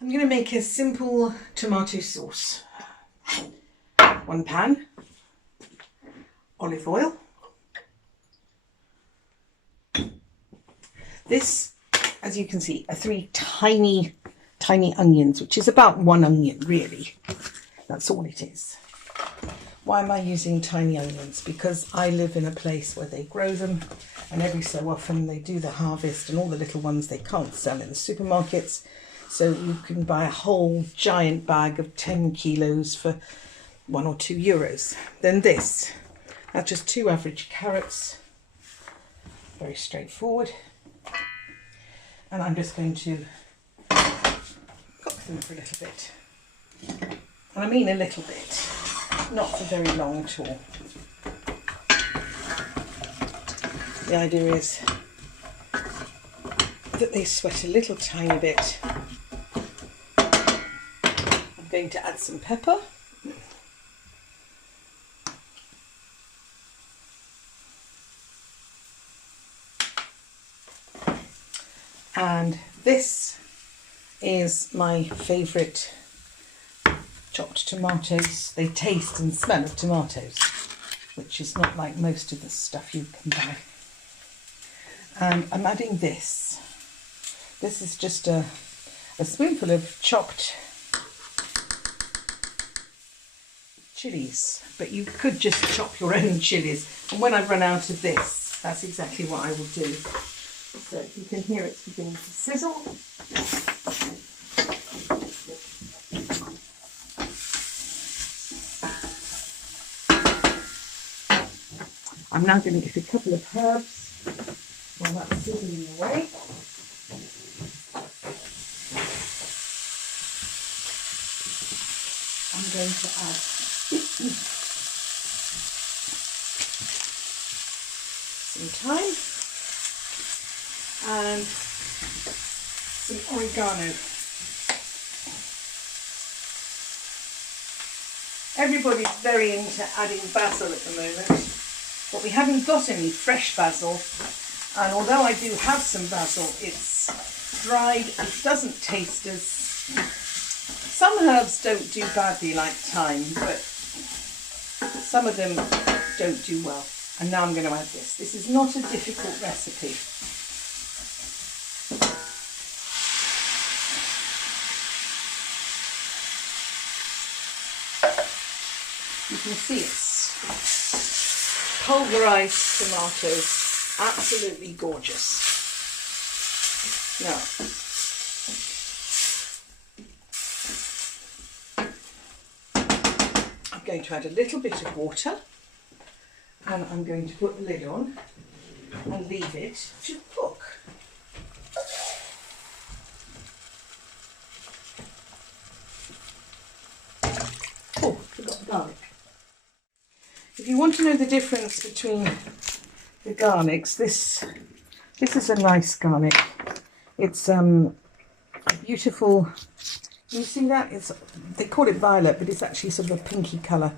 I'm going to make a simple tomato sauce. 1 pan, olive oil. This, as you can see, are 3 tiny onions, which is about 1 onion really. That's all it is. Why am I using tiny onions? Because I live in a place where they grow them, and every so often they do the harvest, and all the little ones they can't sell in the supermarkets. So you can buy a whole giant bag of 10 kilos for €1 or €2. Then that's just 2 average carrots. Very straightforward. And I'm just going to cook them for a little bit. And I mean a little bit, not for very long at all. The idea is that they sweat a little tiny bit. I'm going to add some pepper. And this is my favourite chopped tomatoes. They taste and smell of tomatoes, which is not like most of the stuff you can buy. And I'm adding this. This is just a spoonful of chopped chilies, but you could just chop your own chilies. And when I run out of this, that's exactly what I will do. So you can hear it's beginning to sizzle. I'm now going to get a couple of herbs while that's sizzling away. I'm going to add some thyme and some oregano. Everybody's very into adding basil at the moment, but we haven't got any fresh basil, and although I do have some basil, it's dried and doesn't taste as... Some herbs don't do badly like thyme, but some of them don't do well. And now I'm going to add this. This is not a difficult recipe. You can see it's pulverised tomatoes, absolutely gorgeous. Now, I'm going to add a little bit of water, and I'm going to put the lid on and leave it to cook. Oh, forgot the garlic. If you want to know the difference between the garlics, this is a nice garlic. It's a beautiful, can you see that? They call it violet, but it's actually sort of a pinky colour.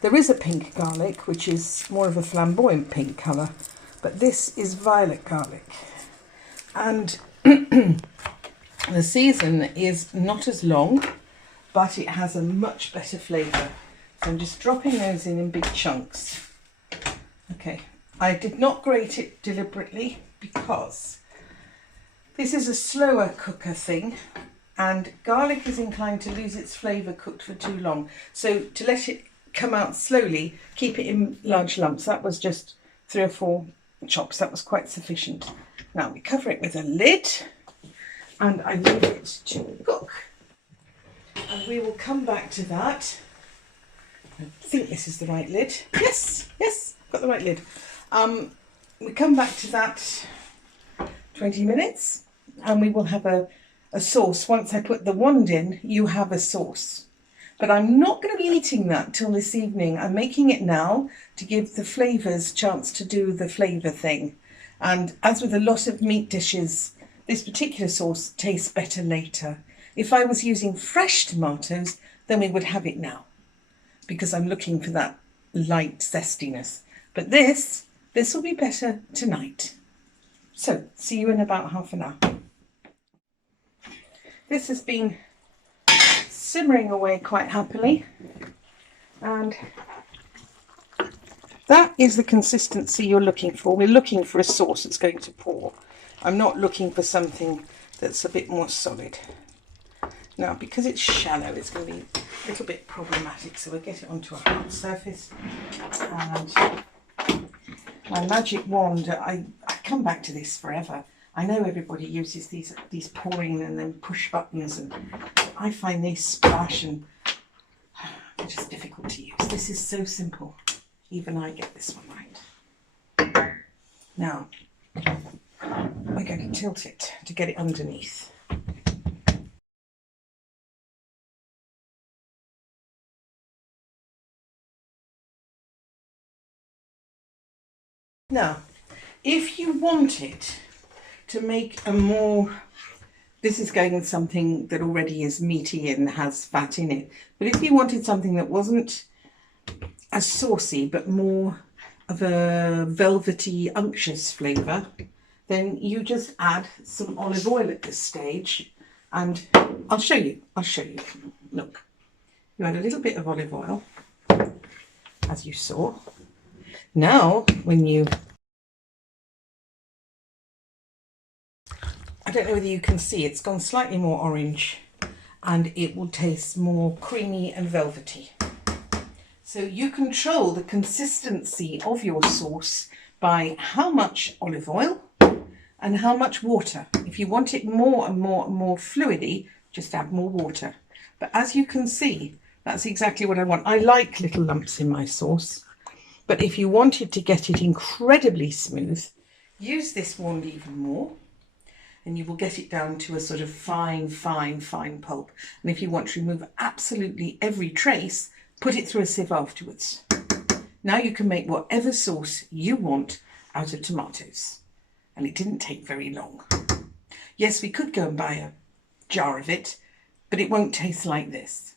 There is a pink garlic, which is more of a flamboyant pink colour, but this is violet garlic. And the season is not as long, but it has a much better flavour. So I'm just dropping those in big chunks. Okay, I did not grate it deliberately because this is a slower cooker thing, and garlic is inclined to lose its flavour cooked for too long. So to let it come out slowly, keep it in large lumps. That was just 3 or 4 chops. That was quite sufficient. Now we cover it with a lid and I leave it to cook. And we will come back to that. I think this is the right lid. Yes, got the right lid. We come back to that 20 minutes and we will have a sauce. Once I put the wand in, you have a sauce. But I'm not going to be eating that till this evening. I'm making it now to give the flavours a chance to do the flavour thing. And as with a lot of meat dishes, this particular sauce tastes better later. If I was using fresh tomatoes, then we would have it now, because I'm looking for that light zestiness. But this will be better tonight. So, see you in about half an hour. This has been simmering away quite happily, and that is the consistency you're looking for. We're looking for a sauce that's going to pour. I'm not looking for something that's a bit more solid. Now, because it's shallow, it's going to be a little bit problematic, so we'll get it onto a hard surface. And my magic wand, I come back to this forever. I know everybody uses these pouring and then push buttons, and I find they splash and they're just difficult to use. This is so simple. Even I get this one right. Now, we're going to tilt it to get it underneath. Now, if you wanted to make a more, this is going with something that already is meaty and has fat in it, but if you wanted something that wasn't as saucy but more of a velvety, unctuous flavour, then you just add some olive oil at this stage, and I'll show you. Look, you add a little bit of olive oil, as you saw. Now, when you, I don't know whether you can see, it's gone slightly more orange and it will taste more creamy and velvety. So you control the consistency of your sauce by how much olive oil and how much water. If you want it more and more and more fluidy, just add more water. But as you can see, that's exactly what I want. I like little lumps in my sauce. But if you wanted to get it incredibly smooth, use this wand even more, and you will get it down to a sort of fine, fine, fine pulp. And if you want to remove absolutely every trace, put it through a sieve afterwards. Now you can make whatever sauce you want out of tomatoes. And it didn't take very long. Yes, we could go and buy a jar of it, but it won't taste like this.